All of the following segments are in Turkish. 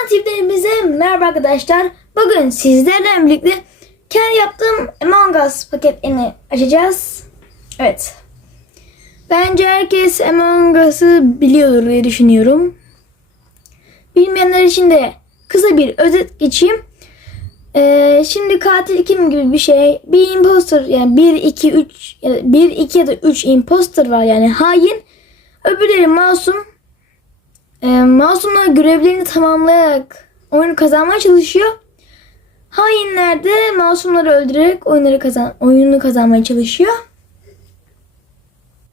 Fan tiplerimize merhaba arkadaşlar. Bugün sizlerle birlikte kendi yaptığım Among Us paketini açacağız. Evet. Bence herkes Among Us'ı biliyordur diye düşünüyorum. Bilmeyenler için de kısa bir özet geçeyim. Ee, şimdi katil kim gibi bir şey. Bir imposter yani 1 2 3 1 2 ya da 3 imposter var yani hain. Öbürleri masum. Ee, masumlar görevlerini tamamlayarak oyunu kazanmaya çalışıyor. Hainler de masumları öldürerek oyunları kazan oyunu kazanmaya çalışıyor.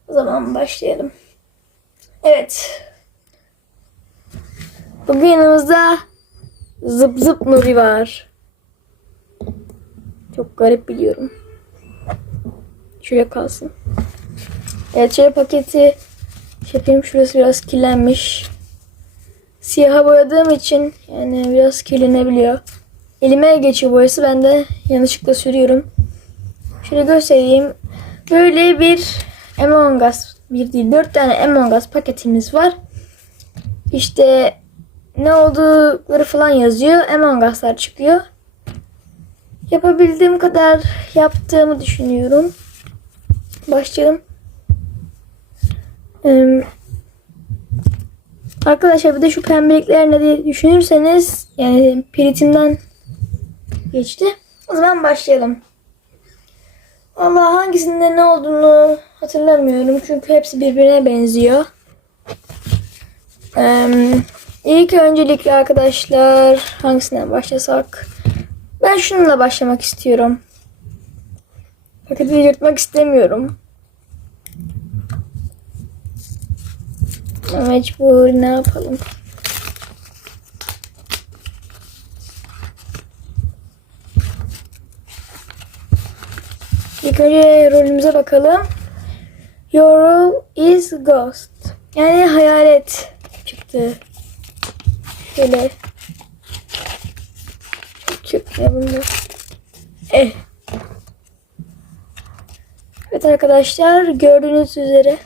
O zaman başlayalım. Evet. Bugün yanımızda zıp zıp Nuri var. Çok garip biliyorum. Şuraya kalsın. Evet şöyle paketi şey yapayım. Şurası biraz kirlenmiş. Siyaha boyadığım için yani biraz kirlenebiliyor. Elime geçiyor boyası. Ben de yanlışlıkla sürüyorum. Şöyle göstereyim. Böyle bir Among Us bir değil dört tane Among Us paketimiz var. İşte ne oldukları falan yazıyor. Among Us'lar çıkıyor. Yapabildiğim kadar yaptığımı düşünüyorum. Başlayalım. Ee, arkadaşlar bir de şu pembelikler ne diye düşünürseniz yani piritimden geçti. O zaman başlayalım. Ama hangisinde ne olduğunu hatırlamıyorum. Çünkü hepsi birbirine benziyor. Ee, ilk öncelikle arkadaşlar hangisinden başlasak? Ben şununla başlamak istiyorum. Paketi yırtmak istemiyorum. Mecbur ne yapalım? İlk önce rolümüze bakalım. Your role is ghost. Yani hayalet çıktı. Şöyle. Çok ne bunda? Eh. Evet arkadaşlar gördüğünüz üzere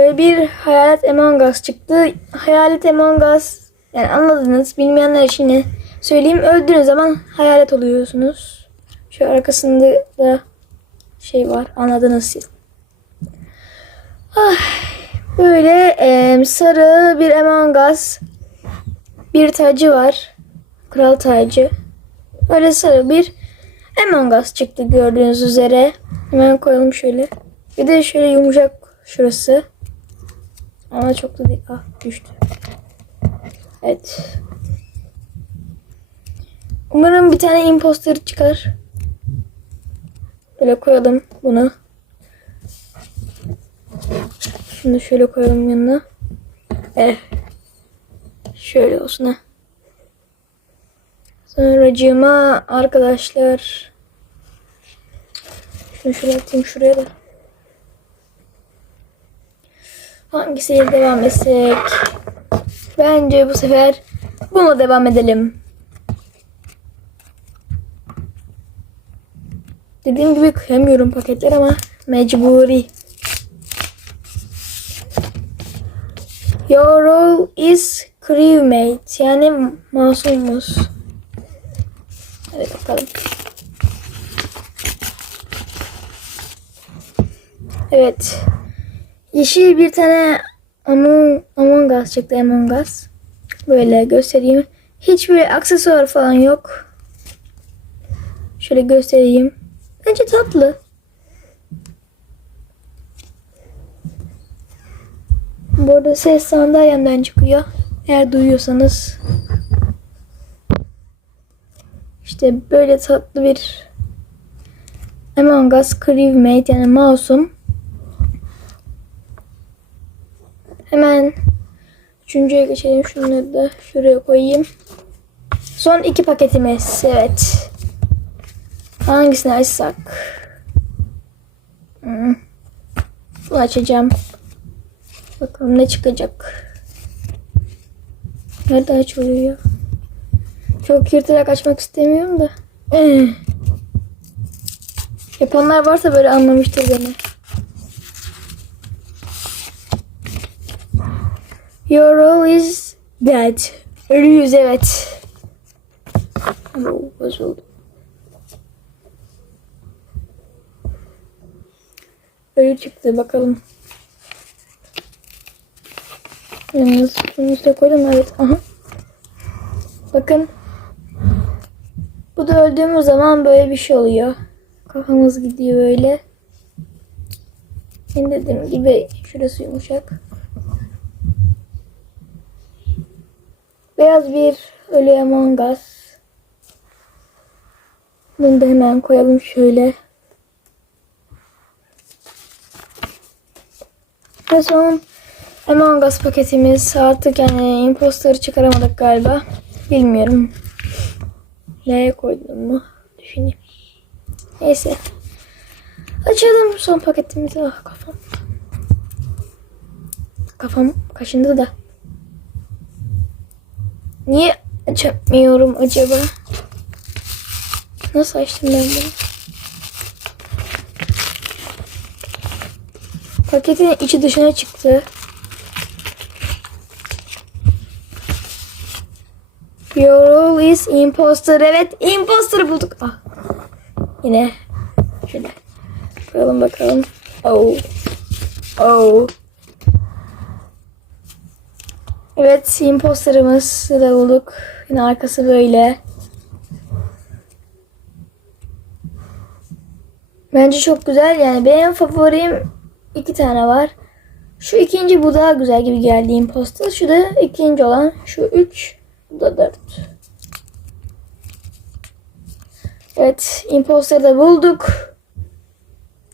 böyle bir hayalet Among Us çıktı. Hayalet Among Us yani anladınız bilmeyenler için yine söyleyeyim öldüğünüz zaman hayalet oluyorsunuz. Şu arkasında da şey var anladınız siz. Ah, böyle em, sarı bir Among Us bir tacı var. Kral tacı. Böyle sarı bir Among Us çıktı gördüğünüz üzere. Hemen koyalım şöyle. Bir de şöyle yumuşak şurası. Ama çok da değil. Ah düştü. Evet. Umarım bir tane imposter çıkar. Böyle koyalım bunu. Şunu şöyle koyalım yanına. Eh. Şöyle olsun ha. Sonracığıma arkadaşlar. Şunu şöyle atayım şuraya da. Hangisiyle devam etsek? Bence bu sefer bununla devam edelim. Dediğim gibi kıyamıyorum paketler ama mecburi. Your role is crewmate yani masumuz. Hadi bakalım. Evet. Yeşil bir tane Among, Among Us çıktı Among Us. Böyle göstereyim. Hiçbir aksesuar falan yok. Şöyle göstereyim. Bence tatlı. Bu arada ses sandalyemden çıkıyor. Eğer duyuyorsanız. İşte böyle tatlı bir Among Us Crewmate yani masum. Hemen üçüncüye geçelim. Şunları da şuraya koyayım. Son iki paketimiz. Evet. Hangisini açsak? Hmm. Açacağım. Bakalım ne çıkacak. Nerede açılıyor ya? Çok yırtarak açmak istemiyorum da. Yapanlar varsa böyle anlamıştır beni. Your role is Dead. Ölüyüz evet. Oo, bozuldu. Ölü çıktı bakalım. Yalnız bunu üstüne koydum evet. Aha. Bakın. Bu da öldüğümüz zaman böyle bir şey oluyor. Kafamız gidiyor böyle. Benim dediğim gibi şurası yumuşak. Beyaz bir ölü Among Us. Bunu da hemen koyalım şöyle. Ve son Among Us paketimiz. Artık yani imposter'ı çıkaramadık galiba. Bilmiyorum. Neye koydum mu? Düşüneyim. Neyse. Açalım son paketimizi. Ah kafam. Kafam kaşındı da. Niye açamıyorum acaba? Nasıl açtım ben bunu? Paketin içi dışına çıktı. Your role is imposter. Evet imposter bulduk. Ah. Yine şöyle koyalım bakalım. Oh. Oh. Evet imposterımız da bulduk. Yine arkası böyle. Bence çok güzel yani benim favorim iki tane var. Şu ikinci bu daha güzel gibi geldi imposter. Şu da ikinci olan şu üç. Bu da dört. Evet imposter'ı da bulduk.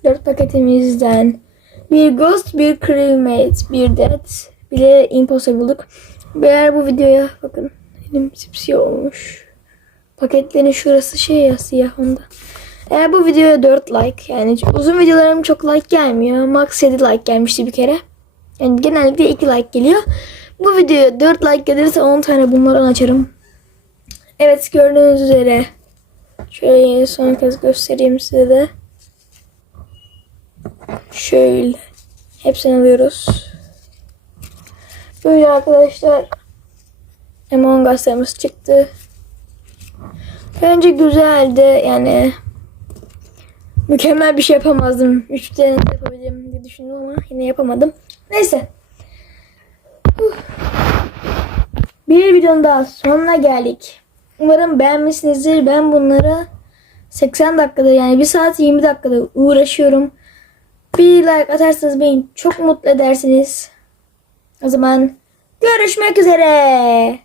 Dört paketimizden bir ghost, bir crewmate, bir dead, imposter bulduk. Eğer bu videoya bakın elim sipsiyah olmuş. Paketlerin şurası şey ya siyah onda. Eğer bu videoya 4 like yani uzun videolarım çok like gelmiyor. Max 7 like gelmişti bir kere. Yani genellikle 2 like geliyor. Bu videoya 4 like gelirse 10 tane bunlardan açarım. Evet gördüğünüz üzere. Şöyle son kez göstereyim size de. Şöyle. Hepsini alıyoruz. Böyle arkadaşlar. Among Us'larımız çıktı. Bence güzeldi. Yani mükemmel bir şey yapamazdım. Üç tane yapabilirim diye düşündüm ama yine yapamadım. Neyse. Bir videonun daha sonuna geldik. Umarım beğenmişsinizdir. Ben bunları 80 dakikada yani 1 saat 20 dakikada uğraşıyorum. Bir like atarsanız beni çok mutlu edersiniz. O zaman görüşmek üzere.